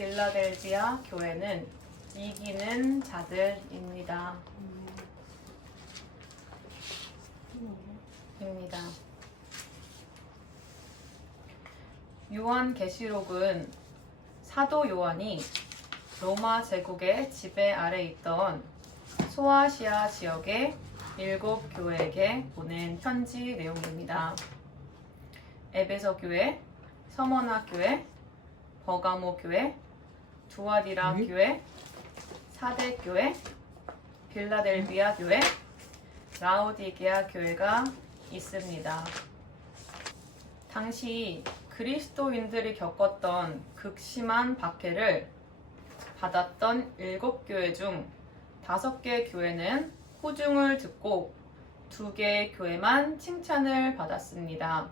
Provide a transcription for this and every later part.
빌라델비아 교회는 이기는 자들입니다. 입니다. 요한계시록은 사도 요한이 로마 제국의 지배 아래 있던 소아시아 지역의 7교회에게 보낸 편지 내용입니다. 에베소 교회, 서머나 교회, 버가모 교회, 두아디라 교회, 사대 교회, 빌라델비아 교회, 라오디게아 교회가 있습니다. 당시 그리스도인들이 겪었던 극심한 박해를 받았던 7교회 중 5개 교회는 호중을 듣고 2개의 교회만 칭찬을 받았습니다.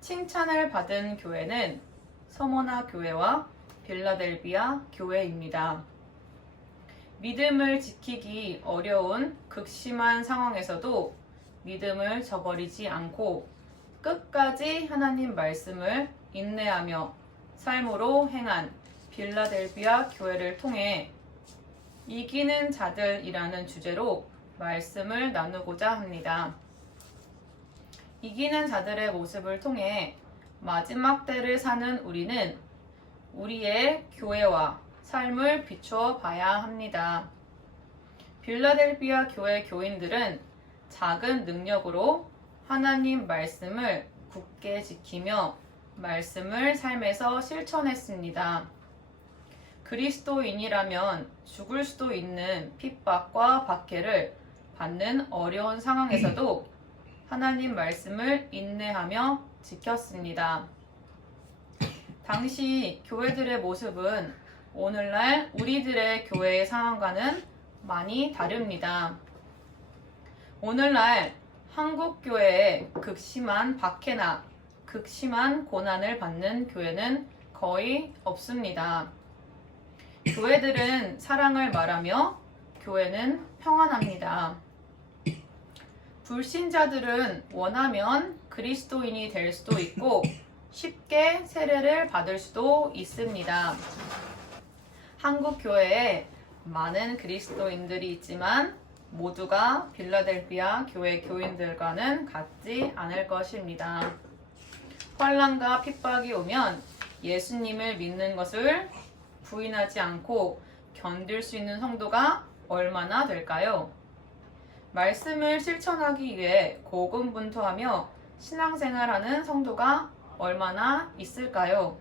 칭찬을 받은 교회는 서머나 교회와 빌라델비아 교회입니다. 믿음을 지키기 어려운 극심한 상황에서도 믿음을 저버리지 않고 끝까지 하나님 말씀을 인내하며 삶으로 행한 빌라델비아 교회를 통해 이기는 자들이라는 주제로 말씀을 나누고자 합니다. 이기는 자들의 모습을 통해 마지막 때를 사는 우리는 우리의 교회와 삶을 비추어 봐야 합니다. 빌라델비아 교회 교인들은 작은 능력으로 하나님 말씀을 굳게 지키며 말씀을 삶에서 실천했습니다. 그리스도인이라면 죽을 수도 있는 핍박과 박해를 받는 어려운 상황에서도 하나님 말씀을 인내하며 지켰습니다. 당시 교회들의 모습은 오늘날 우리들의 교회의 상황과는 많이 다릅니다. 오늘날 한국 교회에 극심한 박해나 극심한 고난을 받는 교회는 거의 없습니다. 교회들은 사랑을 말하며 교회는 평안합니다. 불신자들은 원하면 그리스도인이 될 수도 있고 쉽게 세례를 받을 수도 있습니다. 한국 교회에 많은 그리스도인들이 있지만 모두가 빌라델비아 교회 교인들과는 같지 않을 것입니다. 환난과 핍박이 오면 예수님을 믿는 것을 부인하지 않고 견딜 수 있는 성도가 얼마나 될까요? 말씀을 실천하기 위해 고군분투하며 신앙생활하는 성도가 얼마나 있을까요?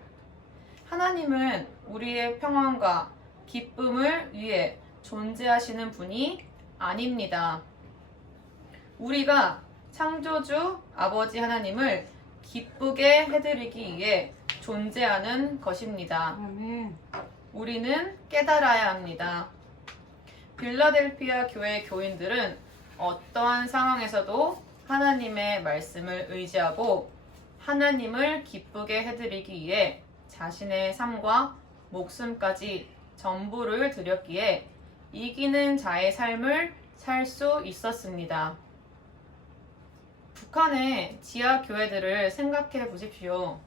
하나님은 우리의 평안과 기쁨을 위해 존재하시는 분이 아닙니다. 우리가 창조주 아버지 하나님을 기쁘게 해드리기 위해 존재하는 것입니다. 아멘. 우리는 깨달아야 합니다. 빌라델비아 교회 교인들은 어떠한 상황에서도 하나님의 말씀을 의지하고 하나님을 기쁘게 해드리기 위해 자신의 삶과 목숨까지 전부를 드렸기에 이기는 자의 삶을 살 수 있었습니다. 북한의 지하 교회들을 생각해 보십시오.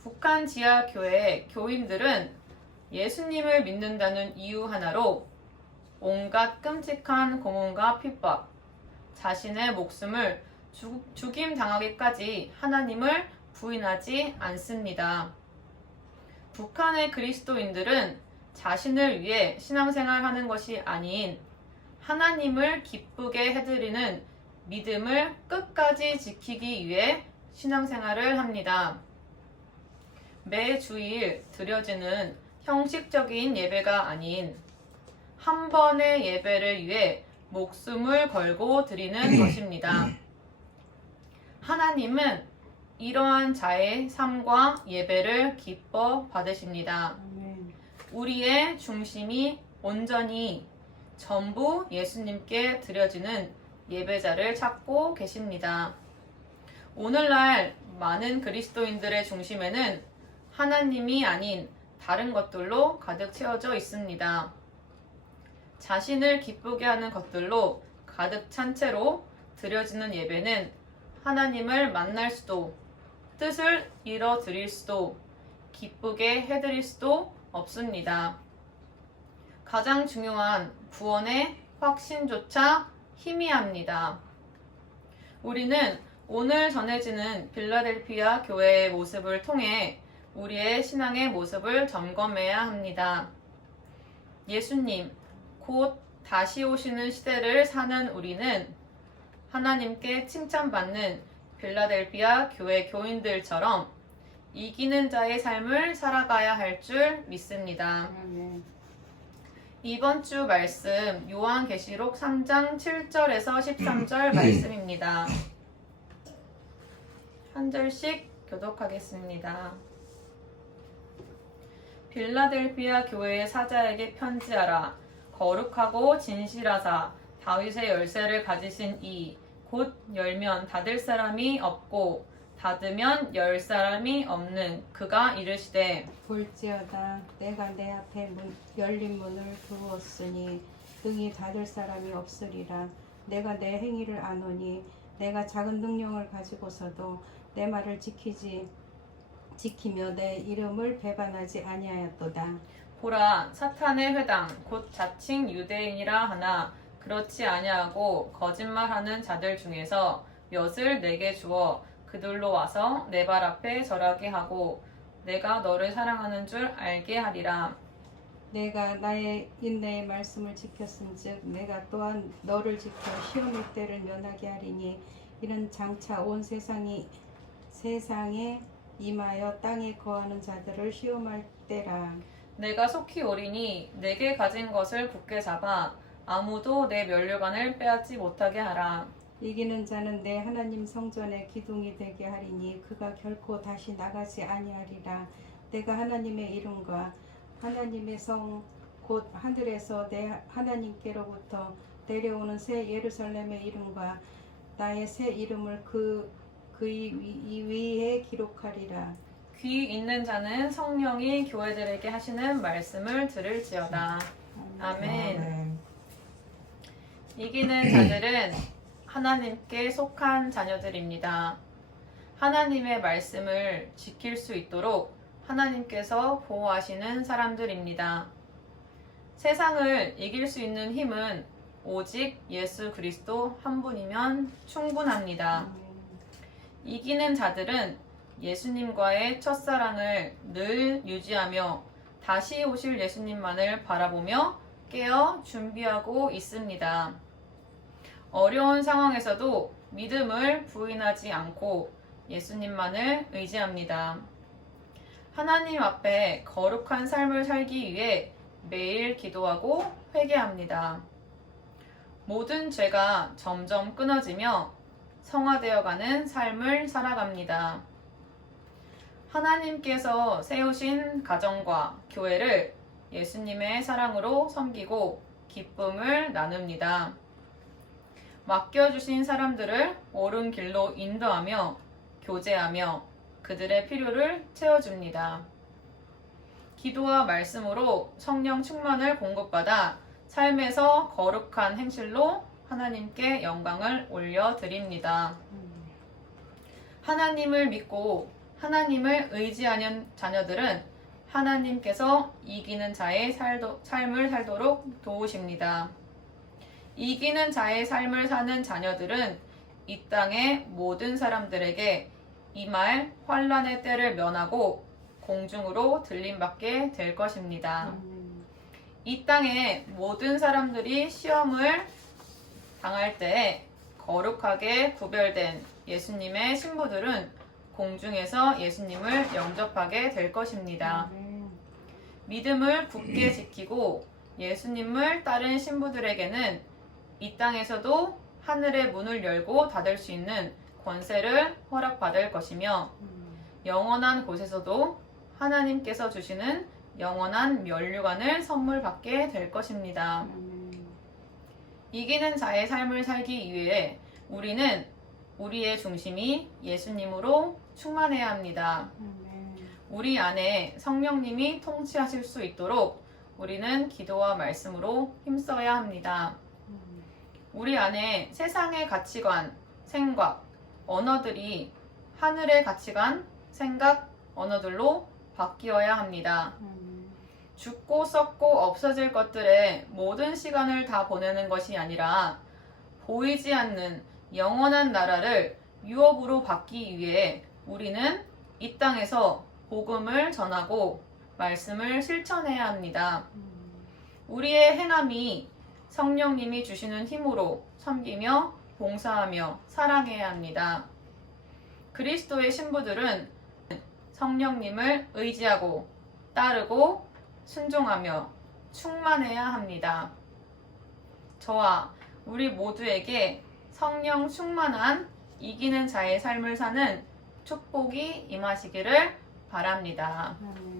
북한 지하 교회 교인들은 예수님을 믿는다는 이유 하나로 온갖 끔찍한 고문과 핍박, 자신의 목숨을 죽임당하기까지 하나님을 부인하지 않습니다. 북한의 그리스도인들은 자신을 위해 신앙생활하는 것이 아닌 하나님을 기쁘게 해드리는 믿음을 끝까지 지키기 위해 신앙생활을 합니다. 매 주일 드려지는 형식적인 예배가 아닌 한 번의 예배를 위해 목숨을 걸고 드리는 것입니다. 하나님은 이러한 자의 삶과 예배를 기뻐 받으십니다. 우리의 중심이 온전히 전부 예수님께 드려지는 예배자를 찾고 계십니다. 오늘날 많은 그리스도인들의 중심에는 하나님이 아닌 다른 것들로 가득 채워져 있습니다. 자신을 기쁘게 하는 것들로 가득 찬 채로 드려지는 예배는 하나님을 만날 수도, 뜻을 이뤄드릴 수도, 기쁘게 해드릴 수도 없습니다. 가장 중요한 구원의 확신조차 희미합니다. 우리는 오늘 전해지는 빌라델피아 교회의 모습을 통해 우리의 신앙의 모습을 점검해야 합니다. 예수님, 곧 다시 오시는 시대를 사는 우리는 하나님께 칭찬받는 빌라델피아 교회 교인들처럼 이기는 자의 삶을 살아가야 할 줄 믿습니다. 이번 주 말씀 요한계시록 3장 7절에서 13절 말씀입니다. 한 절씩 교독하겠습니다. 빌라델피아 교회의 사자에게 편지하라. 거룩하고 진실하사 다윗의 열쇠를 가지신 이 곧 열면 닫을 사람이 없고 닫으면 열 사람이 없는 그가 이르시되 볼지어다 내가 내 앞에 열린 문을 두었으니 등이 닫을 사람이 없으리라. 내가 내 행위를 아노니 내가 작은 능력을 가지고서도 내 말을 지키며 내 이름을 배반하지 아니하였도다. 보라 사탄의 회당 곧 자칭 유대인이라 하나 그렇지 아니하고 거짓말하는 자들 중에서 몇을 내게 주어 그들로 와서 내 발 앞에 절하게 하고 내가 너를 사랑하는 줄 알게 하리라. 내가 나의 인내의 말씀을 지켰은즉 내가 또한 너를 지켜 시험의 때를 면하게 하리니 이는 장차 온 세상에 임하여 땅에 거하는 자들을 시험할 때라. 내가 속히 오리니 내게 가진 것을 굳게 잡아 아무도 내 면류관을 빼앗지 못하게 하라. 이기는 자는 내 하나님 성전의 기둥이 되게 하리니 그가 결코 다시 나가지 아니하리라. 내가 하나님의 이름과 하나님의 성 곧 하늘에서 내 하나님께로부터 내려오는 새 예루살렘의 이름과 나의 새 이름을 그의 위에 기록하리라. 귀 있는 자는 성령이 교회들에게 하시는 말씀을 들을지어다. 아멘. 이기는 자들은 하나님께 속한 자녀들입니다. 하나님의 말씀을 지킬 수 있도록 하나님께서 보호하시는 사람들입니다. 세상을 이길 수 있는 힘은 오직 예수 그리스도 한 분이면 충분합니다. 이기는 자들은 예수님과의 첫사랑을 늘 유지하며 다시 오실 예수님만을 바라보며 깨어 준비하고 있습니다. 어려운 상황에서도 믿음을 부인하지 않고 예수님만을 의지합니다. 하나님 앞에 거룩한 삶을 살기 위해 매일 기도하고 회개합니다. 모든 죄가 점점 끊어지며 성화되어가는 삶을 살아갑니다. 하나님께서 세우신 가정과 교회를 예수님의 사랑으로 섬기고 기쁨을 나눕니다. 맡겨주신 사람들을 옳은 길로 인도하며 교제하며 그들의 필요를 채워줍니다. 기도와 말씀으로 성령 충만을 공급받아 삶에서 거룩한 행실로 하나님께 영광을 올려드립니다. 하나님을 믿고 하나님을 의지하는 자녀들은 하나님께서 이기는 자의 삶을 살도록 도우십니다. 이기는 자의 삶을 사는 자녀들은 이 땅의 모든 사람들에게 임할 환난의 때를 면하고 공중으로 들림받게 될 것입니다. 이 땅의 모든 사람들이 시험을 당할 때 거룩하게 구별된 예수님의 신부들은 공중에서 예수님을 영접하게 될 것입니다. 믿음을 굳게 지키고 예수님을 따른 신부들에게는 이 땅에서도 하늘의 문을 열고 닫을 수 있는 권세를 허락받을 것이며 영원한 곳에서도 하나님께서 주시는 영원한 면류관을 선물 받게 될 것입니다. 이기는 자의 삶을 살기 위해 우리는 우리의 중심이 예수님으로 충만해야 합니다. 우리 안에 성령님이 통치하실 수 있도록 우리는 기도와 말씀으로 힘써야 합니다. 우리 안에 세상의 가치관, 생각, 언어들이 하늘의 가치관, 생각, 언어들로 바뀌어야 합니다. 죽고 썩고 없어질 것들에 모든 시간을 다 보내는 것이 아니라 보이지 않는 영원한 나라를 유업으로 받기 위해 우리는 이 땅에서 복음을 전하고 말씀을 실천해야 합니다. 우리의 행함이 성령님이 주시는 힘으로 섬기며 봉사하며 사랑해야 합니다. 그리스도의 신부들은 성령님을 의지하고 따르고 순종하며 충만해야 합니다. 저와 우리 모두에게 성령 충만한 이기는 자의 삶을 사는 축복이 임하시기를 바랍니다. 아멘.